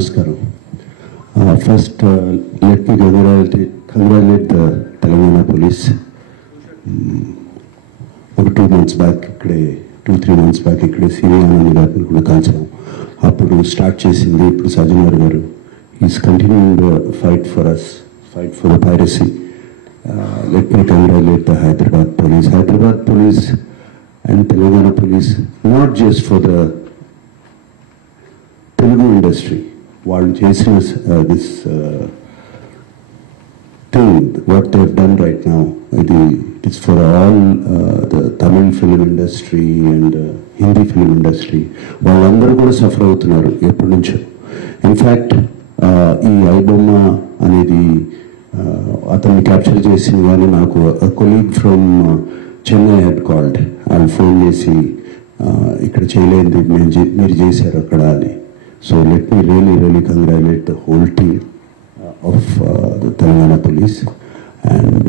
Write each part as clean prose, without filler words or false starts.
Namaskaram. First, let me congratulate the Telangana Police. 2 months back, 2-3 months back, Siri Anand garu kuda kalcham. Appudu start chesindi ippudu Sajanwar garu. He is continuing the fight for us, fight for the piracy. Let me congratulate the Hyderabad Police and Telangana Police, not just for the Telugu industry. వాళ్ళు చేసిన this thing, what they have done right now, it is for all the Tamil film industry and Hindi film industry. వాళ్ళందరూ కూడా suffer అవుతున్నారు ఎప్పటి నుంచో. In fact ఈ ఐబొమ్మ అనేది అతన్ని క్యాప్చర్ చేసింది కానీ నాకు colleague from Chennai head called. వాళ్ళు ఫోన్ చేసి ఇక్కడ చేయలేంది మీరు చేశారు అక్కడ అని. So let me really congratulate the whole team of the Telangana Police and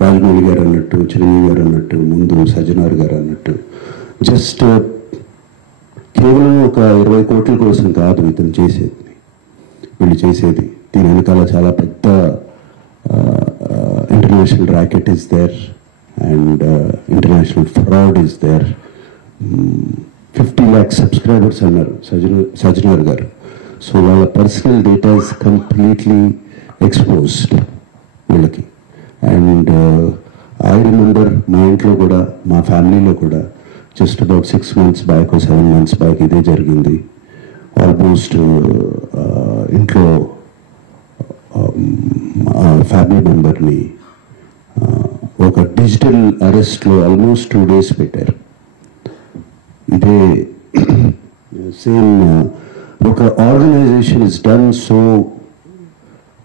Rajmouli garu annattu, Chiranjeevi garu annattu, mundu Sajanwar garu annattu, just కేవలం ఒక 20 కోట్ల కోసం కాదు ఇతను చేసేది, వీళ్ళు చేసేది. దీని వెనకాల చాలా పెద్ద international racket is there and international fraud is there. 50 lakh subscribers అన్నారు సజ్జనర్ గారు. సో వాళ్ళ personal data is completely exposed వీళ్ళకి. అండ్ ఐ రిమెంబర్ మా ఇంట్లో కూడా, మా ఫ్యామిలీలో కూడా just about 6 months back 7 months back ఇదే జరిగింది. ఆల్మోస్ట్ ఇంట్లో ఫ్యామిలీ మెంబర్ని ఒక డిజిటల్ అరెస్ట్లో ఆల్మోస్ట్ 2 days పెట్టారు. ఇదే సేమ్ ఒక ఆర్గనైజేషన్ ఇస్ డన్. సో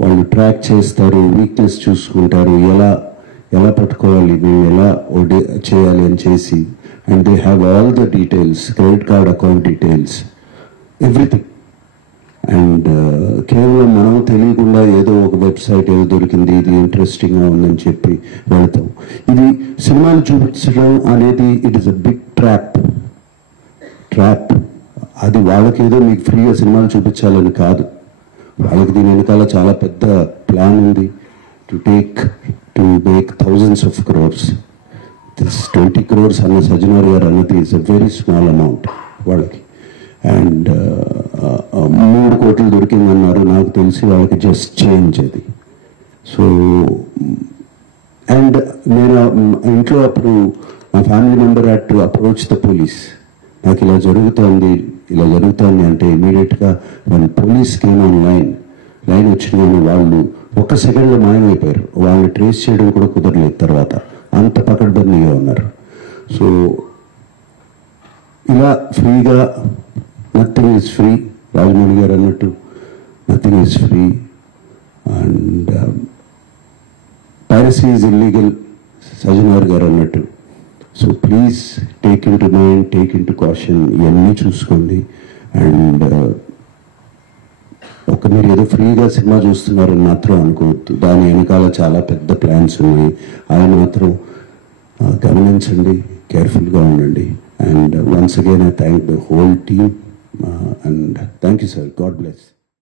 వాళ్ళు ట్రాక్ చేస్తారు, వీక్నెస్ చూసుకుంటారు, ఎలా పట్టుకోవాలి, మేము ఎలా చేయాలి అని చేసి. And they have all the details, credit card account details, everything. And కేవలం మనం తెలియకుండా ఏదో ఒక వెబ్సైట్ ఏదో దొరికింది, ఇది ఇంట్రెస్టింగ్గా ఉందని చెప్పి వెళ్తాం. ఇది సినిమాలు చూపించడం అనేది it is a big trap. అది వాళ్ళకేదో మీకు ఫ్రీగా సినిమాలు చూపించాలని కాదు, వాళ్ళకి దీని వెనకాల చాలా పెద్ద ప్లాన్ ఉంది. To make thousands of crores. This 20 crores అన్న సజ్జనర్ గారు అన్నది is a very small amount వాళ్ళకి. అండ్ 3 కోట్లు దొరికిందన్నారు, నాకు తెలిసి వాళ్ళకి జస్ట్ చేంజ్ అది. సో అండ్ నేను ఇంట్లో అప్పుడు మా family member had to approach the police. నాకు ఇలా జరుగుతోంది అంటే ఇమీడియట్గా మన పోలీస్ కేమ్ ఆన్ లైన్ వచ్చిన కానీ వాళ్ళు 1 సెకండ్లో మాయమైపోయారు. వాళ్ళని ట్రేస్ చేయడం కూడా కుదరలేదు తర్వాత, అంత పకడ్బందీగా ఉన్నారు. సో ఇలా ఫ్రీగా నథింగ్ ఈజ్ ఫ్రీ. రాజమౌళి గారు అన్నట్టు nothing is free and piracy is illegal, Sajjanar గారు అన్నట్టు. So please take in to mind, take in to caution, ఇవన్నీ చూసుకోండి. అండ్ మీరు ఏదో ఫ్రీగా సినిమా చూస్తున్నారని మాత్రం అనుకోవద్దు, దాని వెనకాల చాలా పెద్ద ప్లాన్స్ ఉన్నాయి. అవి మాత్రం గమనించండి, కేర్ఫుల్గా ఉండండి. And once again I thank the whole team and thank you sir. God bless.